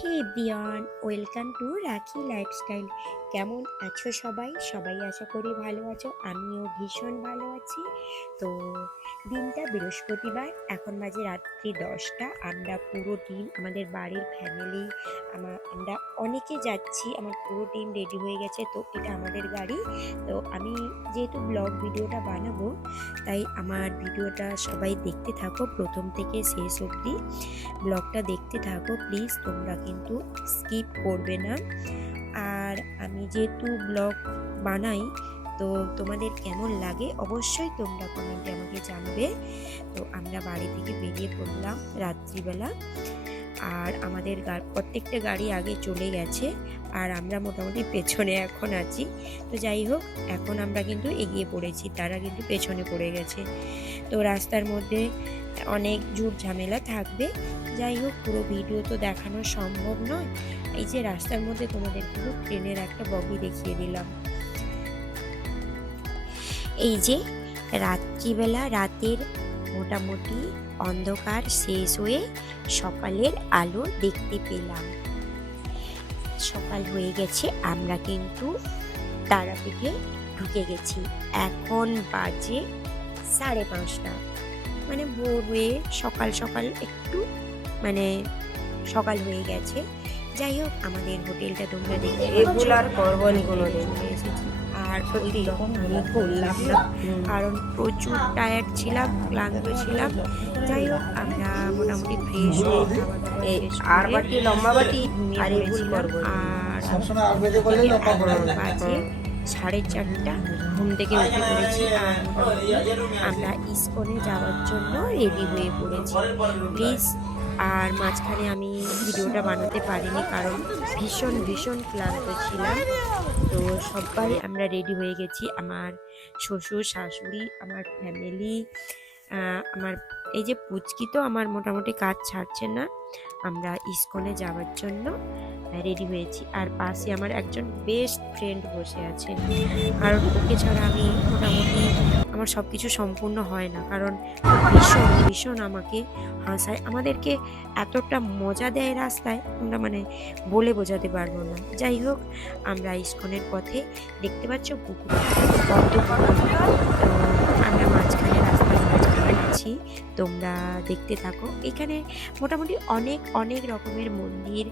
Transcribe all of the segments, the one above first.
Hey everyone, welcome to রাখি lifestyle. কেমন আছো সবাই? সবাই আশা করি ভালো আছো। আমিও ভীষণ ভালো আছি। তো দিনটা বৃহস্পতিবার, এখন বাজে রাত্রি 10টা। আমরা পুরো টিম, আমাদের বাড়ির ফ্যামিলি, আমরা অনেকে যাচ্ছি। আমার পুরো টিম রেডি হয়ে গেছে। তো এটা আমাদের গাড়ি। তো আমি যেহেতু ব্লগ ভিডিওটা বানাবো, তাই আমার ভিডিওটা সবাই দেখতে থাকো প্রথম থেকে শেষ অবধি। ব্লগটা দেখতে থাকো প্লিজ, তোমরা কিন্তু স্কিপ করবে না। আর আমি যেহেতু ব্লগ বানাই, তো তোমাদের কেমন লাগে অবশ্যই তোমরা কমেন্টে আমাকে জানাবে। তো আমরা বাড়ি থেকে বেরিয়ে পড়লাম রাত্রিবেলা। আর আমাদের প্রত্যেকটা গাড়ি আগে চলে গেছে, আর আমরা মোটামুটি পেছনে এখন আছি। তো যাই হোক, এখন আমরা কিন্তু এগিয়ে পড়েছি, তারা কিন্তু পেছনে পড়ে গেছে। তো রাস্তার মধ্যে অনেক ঝুট ঝামেলা থাকবে। যাই হোক, পুরো ভিডিও তো দেখানো সম্ভব নয়। এই যে রাস্তার মধ্যে তোমাদের পুরো ট্রেনের একটা বগি দেখিয়ে দিলাম। এই যে রাত্রিবেলা, রাতের মোটামুটি অন্ধকার শেষ হয়ে সকালের আলো দেখতে পেলাম। সকাল হয়ে গেছে, আমরা কিন্তু তারাপীঠে ঢুকে গেছি। এখন বাজে 5:30, মানে ভোর হয়ে সকাল সকাল একটু মানে সকাল হয়ে গেছে। যাই হোক, আমাদের হোটেলটা তোমরা দেখতে এগুলো আর করবনি কোনোদিন। এসেছি। আর সত্যি তখন আমি করলাম না, কারণ প্রচুর টায়ার্ড ছিলাম, ক্লান্ত ছিলাম। যাই হোক, আমরা মোটামুটি ফ্রেশ হয়ে খাওয়া দাওয়া এই শেষ আর করে বাটি লম্বা বাটি ঘুমিয়ে আর এগুলো পড়েছিলাম। করবো। আর সবসময় আর বেজে বললে লম্বা করে এখন দেবে। বাজে 4:30, ঘুম থেকে উঠে পড়েছি। আর মোটামুটি আমরা ইস্কনে যাওয়ার জন্য রেডি হয়ে পড়েছি প্লিজ। আর মাঝখানে আমি ভিডিওটা বানাতে পারিনি, কারণ ভীষণ ভীষণ ক্লান্ত ছিলাম। তো সবাই আমরা রেডি হয়ে গেছি, আমার শ্বশুর শাশুড়ি, আমার ফ্যামিলি, আমার এই যে পুচকি তো আমার মোটামুটি কাজ ছাড়ছে না। আমরা ইস্কনে যাওয়ার জন্য রেডি হয়েছি। আর পাশে আমার একজন বেস্ট ফ্রেন্ড বসে আছে, কারণ ওকে ছাড়া আমি মোটামুটি আমার সব কিছু সম্পূর্ণ হয় না। কারণ ভীষণ ভীষণ আমাকে হাসায়, আমাদেরকে এতটা মজা দেয় রাস্তায়, আমরা মানে বলে বোঝাতে পারবো না। যাই হোক, আমরা ইস্কনের পথে দেখতে পাচ্ছ পুকুরটা কত বড়। তো আমরা মাঝখানে, রাস্তার মাঝখানে আছি, তোমরা দেখতে থাকো। এখানে মোটামুটি অনেক অনেক রকমের মন্দির,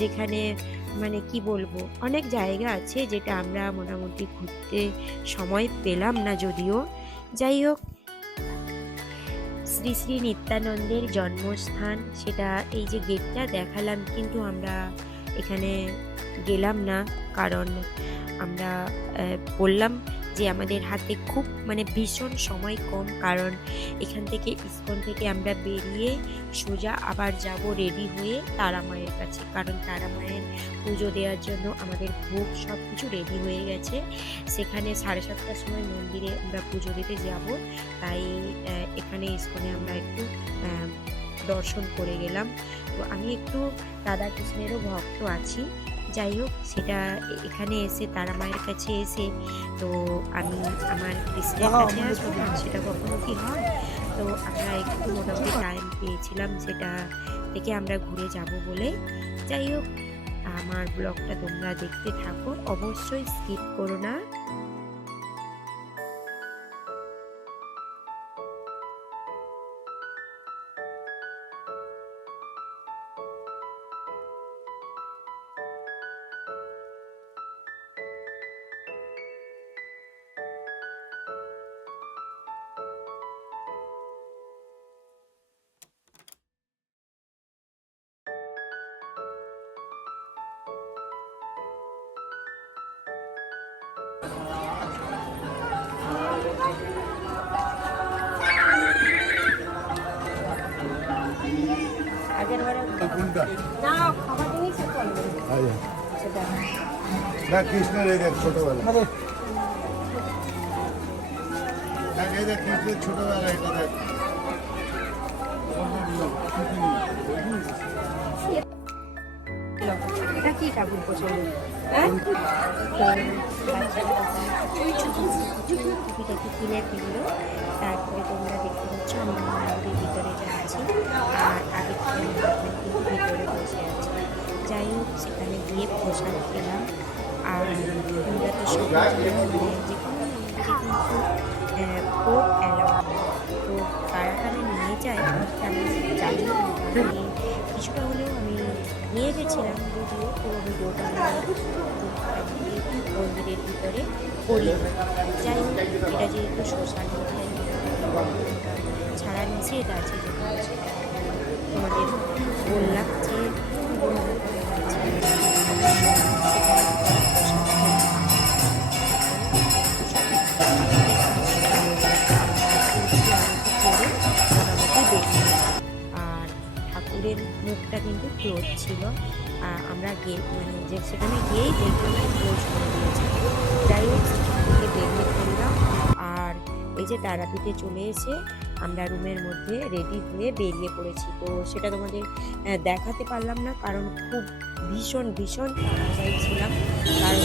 যেখানে মানে কি বলবো, অনেক জায়গা আছে যেটা আমরা মোটামুটি ঘুরতে সময় পেলাম না যদিও। যাই হোক, শ্রী শ্রী নিত্যানন্দের জন্মস্থান, সেটা এই যে গেটটা দেখালাম, কিন্তু আমরা এখানে গেলাম না, কারণ আমরা বললাম যে আমাদের হাতে খুব মানে ভীষণ সময় কম। কারণ এখান থেকে, ইস্কন থেকে আমরা বেরিয়ে সোজা আবার যাব রেডি হয়ে তারা মায়ের কাছে, কারণ তারা মায়ের পুজো দেওয়ার জন্য আমাদের ভোগ সব কিছু রেডি হয়ে গেছে। সেখানে 7:30টার সময় মন্দিরে আমরা পুজো দিতে যাব। তাই এখানে ইস্কনে আমরা একটু দর্শন করে গেলাম। তো আমি একটু রাধাকৃষ্ণেরও ভক্ত আছি। যাই হোক, সেটা এখানে এসে, তারা মায়ের কাছে এসে, তো আমি আমার কৃষ্ণের কাছে আসবো না, সেটা কখনো কি হয়। তো আমরা একটু মোটামুটি টাইম পেয়েছিলাম, সেটা থেকে আমরা ঘুরে যাব বলে। যাই হোক, আমার ব্লগটা তোমরা দেখতে থাকো, অবশ্যই স্কিপ করো না। আগের বারে কোনটা? না খাবার জিনিস চলবে আচ্ছা। সেটা না, কৃষ্ণের এই দেখ ছোটবেলা। দেখ, এই দেখ কৃষ্ণের ছোটবেলা, এটা দেখ। এটা কি ঠাকুর পছন্দ? হ্যাঁ টুপিটাকে কিনে ফেললো। তারপরে তোমরা দেখতে পাচ্ছ আমরা মন্দিরের ভিতরে যাচ্ছি, আর আগে থেকে কিন্তু ভিতরে বসে আছি। সেখানে গিয়ে প্রসাদ খেলাম। আর আমরা তো সবাই যে কোনো ফোর্ট অ্যালাউ, তো কারা কারা নিয়ে যায় আমি জানি না। আমি কিছুটা হলেও আমি নিয়ে গেছিলাম, যদিও পুরো ভিডিওটা মন্দিরের ভিতরে করি। যাই হোক, এটা যেহেতু সোশ্যাল মিডিয়ায় ছাড়া নিষেধ আছে, তোমাদের বললাম যে আর ঠাকুরের মুখটা কিন্তু ক্লোজ ছিল। আমরা মানে যে সেখানে গিয়েই দেখলাম ক্লোজ করে দিয়েছে। যাই হোক, সেখান থেকে বেরিয়ে পড়লাম। আর এই যে তারাপীঠে চলে এসে আমরা রুমের মধ্যে রেডি হয়ে বেরিয়ে পড়েছি। তো সেটা তোমাদের দেখাতে পারলাম না, কারণ খুব ভীষণ ছিলাম, কারণ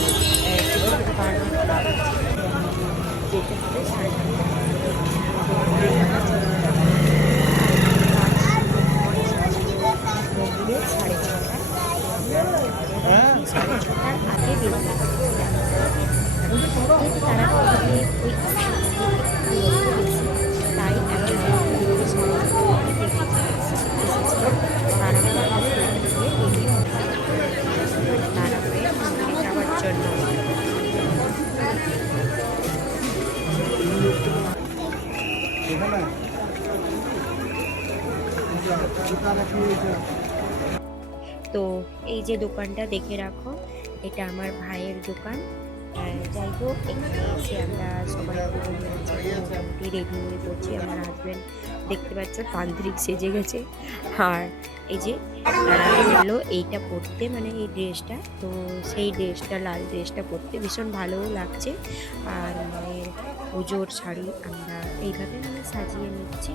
যেতে হবে সাড়ে মন্দিরে সাড়ে ছটার আগে বেরিয়ে তারা তাই যাওয়ার জন্য। তো এই যে দোকানটা দেখে রাখো, এটা আমার ভাইয়ের দোকান। যাই হোক, এখানে এসে আমরা সবাই মোটামুটি রেডি হয়ে পড়ছি। আমার হাজব্যান্ড দেখতে পাচ্ছ তান্ত্রিক সেজে গেছে। আর এই যে বললো এইটা পরতে, মানে এই ড্রেসটা, তো সেই ড্রেসটা, লাল ড্রেসটা পরতে ভীষণ ভালোও লাগছে। আর মায়ের পুজোর শাড়ি আমরা এইভাবে মানে সাজিয়ে নিচ্ছি,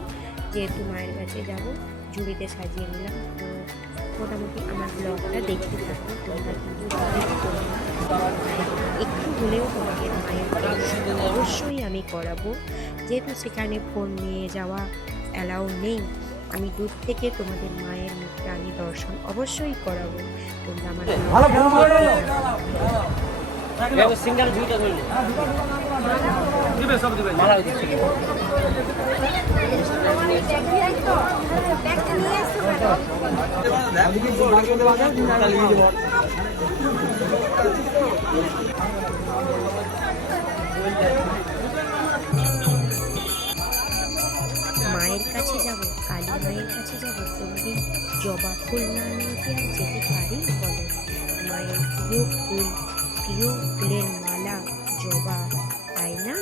যেহেতু মায়ের কাছে যাব, ঝুড়িতে সাজিয়ে নিলাম। তো মোটামুটি আমার ব্লগটা দেখতে থাকবো তোমরা, কিন্তু একটু হলেও তোমাদের মায়ের দর্শন অবশ্যই আমি করাবো। যেহেতু সেখানে ফোন নিয়ে যাওয়া অ্যালাউ নেই, আমি দূর থেকে তোমাদের মায়ের মুখটা আমি দর্শন অবশ্যই করাবো। তোমরা আমার মায়ের কাছে যাব, কালী মায়ের কাছে যাব, কোনদিন জবা ফুল না নিয়ে কি আর যেতে পারি বলো? মায়ের প্রিয় ফুলের মালা জবা, তাই না?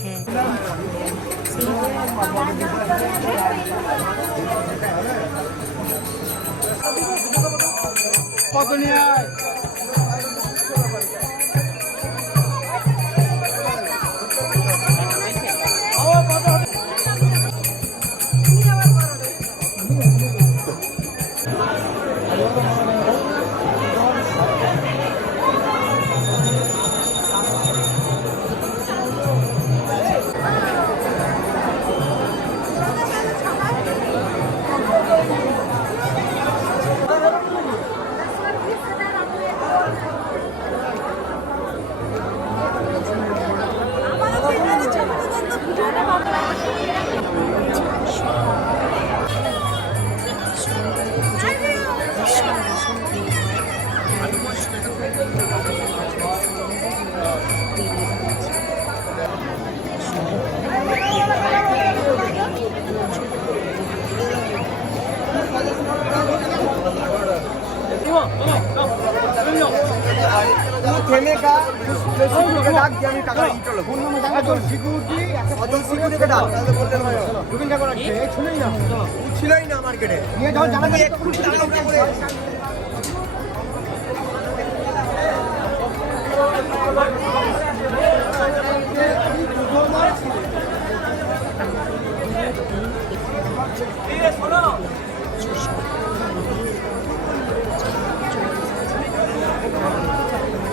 হ্যাঁ, কত নিয়ে থেমে ডাক দিয়ে আমি টাকা সিকিউরিটিকে ডাক, তাহলে বললেন রবীন্দ্র ঠাকুর ছিলই না মার্কেটে নিয়ে যাও, জানা একটু তাড়াহুড়া করে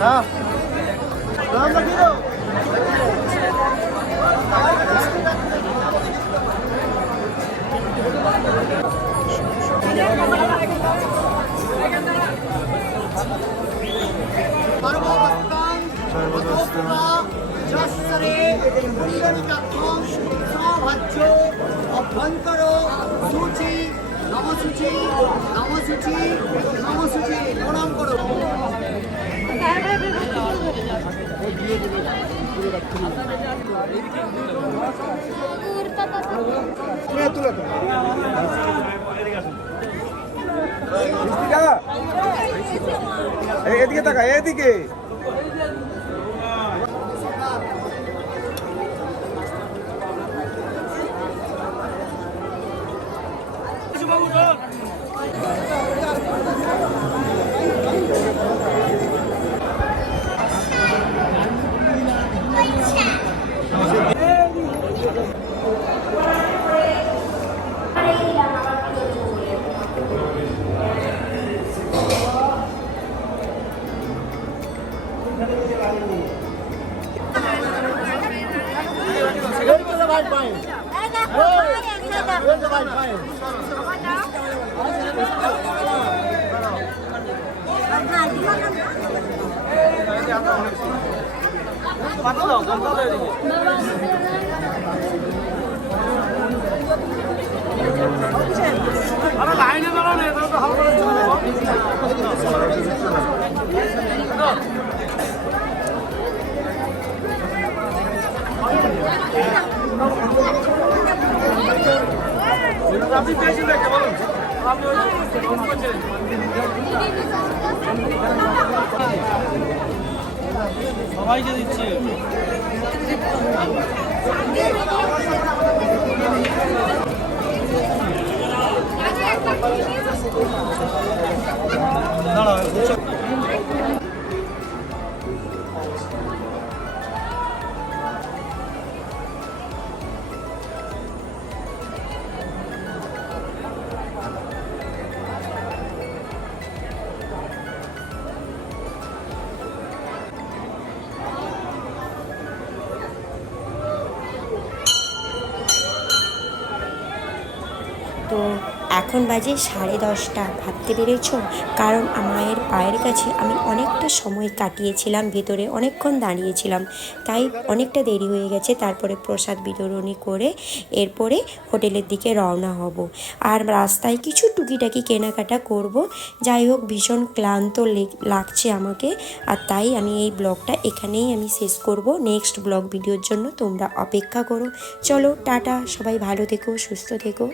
হ্যাঁ যশ্বরে পুণ্ডরিকাক্ষং সভাজ্য অভ্যন্তর সূচি নমসূচি নমসূচি নমসূচি প্রণাম করো। এদিকে তাকা, এদিকে। সবাইকে দিচ্ছি। তো এখন বাজে 10:30। ভাবতে পেরেছ, কারণ মায়ের পায়ের কাছে আমি অনেকটা সময় কাটিয়েছিলাম, ভেতরে অনেকক্ষণ দাঁড়িয়েছিলাম, তাই অনেকটা দেরি হয়ে গেছে। তারপরে প্রসাদ বিতরণী করে এরপরে হোটেলের দিকে রওনা হব। আর রাস্তায় কিছু টুকিটাকি কেনাকাটা করব। যাই হোক, ভীষণ ক্লান্ত লাগছে আমাকে, আর তাই আমি এই ব্লগটা এখানেই আমি শেষ করব। নেক্সট ব্লগ ভিডিওর জন্য তোমরা অপেক্ষা করো। চলো টাটা, সবাই ভালো থেকো, সুস্থ থেকো।